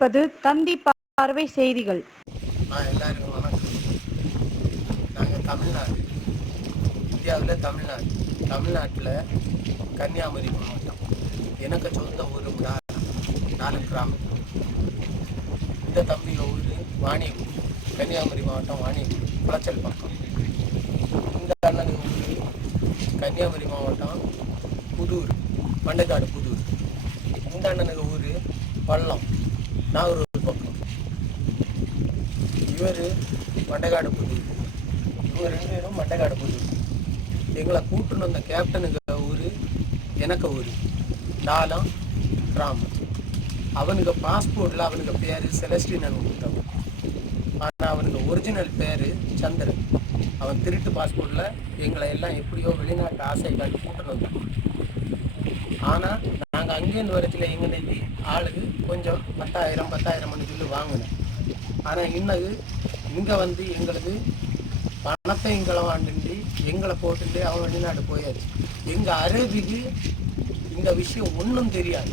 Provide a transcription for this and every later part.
சமர்ப்பிப்பது தந்தி பார்வை செய்திகள். எல்லாருக்கும் வணக்கம். நாங்கள் தமிழ்நாடு, இந்தியாவில் தமிழ்நாட்டில் கன்னியாகுமரி மாவட்டம். எனக்கு சொந்த ஊர் நாலு கிராமம். இந்த தம்பிய ஊர் வாணியகுடி, கன்னியாகுமரி மாவட்டம் வாணியகுடி, குளச்சல் பக்கம். இந்த அண்ணனுக்கு ஊர் கன்னியாகுமரி மாவட்டம் புதூர், மண்டைக்காடு புதூர். இந்த அண்ணனுக்கு ஊர் பள்ளம், நாகூர் பக்கம். இவர் மண்டைக்காடு புதூர், இவங்க 2 பேரும் மண்டைக்காடு புதூர். எங்களை கூட்டுன்னு வந்த கேப்டனுக்கு ஊர் எனக்கு ஊர் டாலம் கிராமம். அவனுக்கு பாஸ்போர்ட்டில் அவனுக்கு பேர் செலஸ்டினன் கொடுத்தவன். ஆனால் அவனுக்கு ஒரிஜினல் பேர் சந்திரன். அவன் திருட்டு பாஸ்போர்ட்டில் எங்களை எல்லாம் எப்படியோ வெளிநாட்டு ஆசை காட்டி கூட்டுன்னு வந்தான். ஆனால் நாங்கள் அங்கேருந்து வரச்சில் எங்களுக்கு ஆளுக்கு கொஞ்சம் 10,000 சொல்லி வாங்கினேன். ஆனால் இன்னது இங்கே வந்து எங்களுக்கு பணத்தை களவாண்டு எங்களை போட்டுட்டு அவன் வெளிநாடு போயாச்சு. எங்கள் அரேபிக்கு இந்த விஷயம் ஒன்றும் தெரியாது.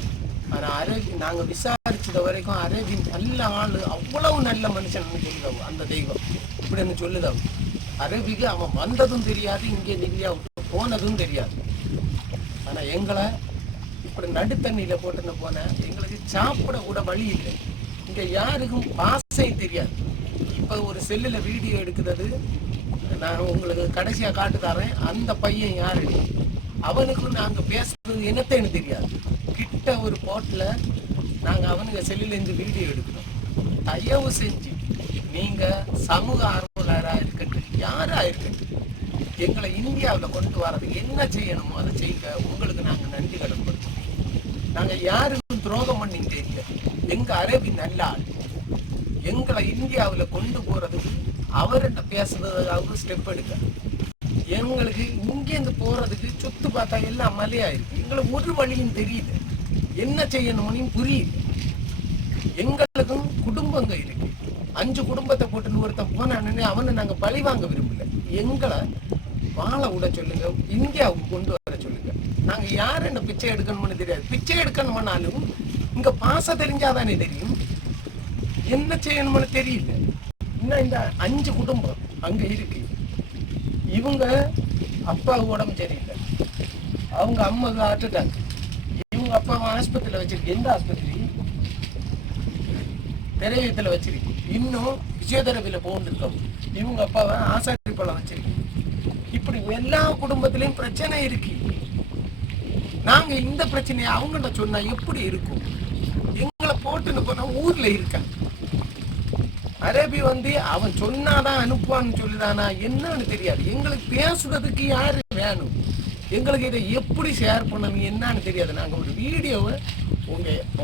ஆனால் அரேபி நாங்கள் விசாரிச்சது வரைக்கும் அரேபி நல்ல ஆள், அவ்வளவு நல்ல மனுஷன் சொல்லுதவு அந்த தெய்வம் இப்படின்னு சொல்லுதவு. அரேபிக்கு அவன் வந்ததும் தெரியாது, இங்கே இந்தியா விட்டு போனதும் தெரியாது. ஆனால் எங்களை இப்படி நடுத்தண்ணியில் போட்டுன்னு போனேன். எங்களுக்கு சாப்பிட கூட வழி இல்லை. இங்கே யாருக்கும் பாசை தெரியாது. இப்போ ஒரு செல்லில் வீடியோ எடுக்கிறது நான் உங்களுக்கு கடைசியாக காட்டு தரேன். அந்த பையன் யாரு, அவனுக்கும் நாங்கள் பேசுறது என்னத்தேன்னு தெரியாது. கிட்ட ஒரு போட்டில் நாங்கள் அவனுக்கு செல்லுலேருந்து வீடியோ எடுக்கிறோம். தயவு செஞ்சு நீங்கள் சமூக ஆர்வலராக இருக்கட்டும், யாராக இருக்கட்டும், எங்களை இந்தியாவில் கொண்டு வரதுக்கு என்ன செய்யணுமோ அதை செய்யுங்க. உங்களுக்கு நாங்கள் நன்றி கடன்படுத்தோம். நாங்கள் யாருக்கும் துரோகம் பண்ணி தெரியல. எங்கள் அரேபி நல்ல ஆள். எங்களை இந்தியாவில் கொண்டு போகிறதுக்கு அவர்கிட்ட பேசுறதுக்காக ஸ்டெப் எடுக்க. எங்களுக்கு இங்கேருந்து போகிறதுக்கு சுற்று பார்த்தா எல்லாம் மலையாயிருக்கு. எங்களுக்கு ஒரு வழியும் தெரியல, என்ன செய்யணும்னு புரியல. எங்களுக்கும் குடும்பங்க இருக்கு. 5 குடும்பத்தை போட்டுன்னு ஒருத்தன் போனான்னு அவனை நாங்கள் பழி வாங்க விரும்பல. எங்களை வாழ விட சொல்லுங்க, இந்தியாவுக்கு கொண்டு வர சொல்லுங்க. நாங்கள் யார் என்ன பிச்சை எடுக்கணும்னு தெரியாது. பிச்சை எடுக்கணும்னாலும் இங்கே பாச தெரிஞ்சாதானே தெரியும். என்ன செய்யணும்னு தெரியல. இன்னும் இந்த 5 குடும்பம் அங்கே இருக்கு. இவங்க அப்பாவுக்கு உடம்பு சரியில்லை, அவங்க அம்மாவுக்கு ஹார்ட் அட்டாக். இவங்க அப்பாவை ஆஸ்பத்திரியில் வச்சிருக்கு. எந்த ஆஸ்பத்திரி? திரையத்தில் வச்சிருக்கு. இன்னும் பிசியோதெரபியில் போகணுருக்கோம். இவங்க அப்பாவை ஆசாரி பழம் வச்சிருக்கு. இப்படி எல்லா குடும்பத்திலையும் பிரச்சனை இருக்கு. நாங்க இந்த பிரச்சனையை அவங்கள்ட்ட சொன்னா எப்படி இருக்கும்? எங்களை போட்டுன்னு போனா ஊர்ல இருக்கான். அரேபி வந்து அவன் சொன்னாதான் அனுப்புவான்னு சொல்லிதானா என்னன்னு தெரியாது. எங்களுக்கு பேசுறதுக்கு யாரு வேணும்? எங்களுக்கு இதை எப்படி ஷேர் பண்ணணும் என்னன்னு தெரியாது. நாங்க ஒரு வீடியோவை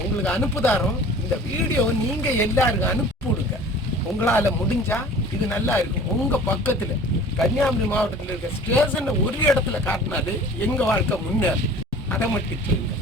உங்களுக்கு அனுப்புதாரோம். இந்த வீடியோவை நீங்க எல்லாருக்கும் அனுப்பிவிடுங்க. உங்களால முடிஞ்சா இது நல்லா இருக்கும். உங்க பக்கத்துல கன்னியாகுமரி மாவட்டத்தில் இருக்க ஸ்டேஷன் ஒரு இடத்துல காட்டினாது எங்க வாழ்க்கை முன்னேறும். அதை மட்டும் சொல்லுங்க.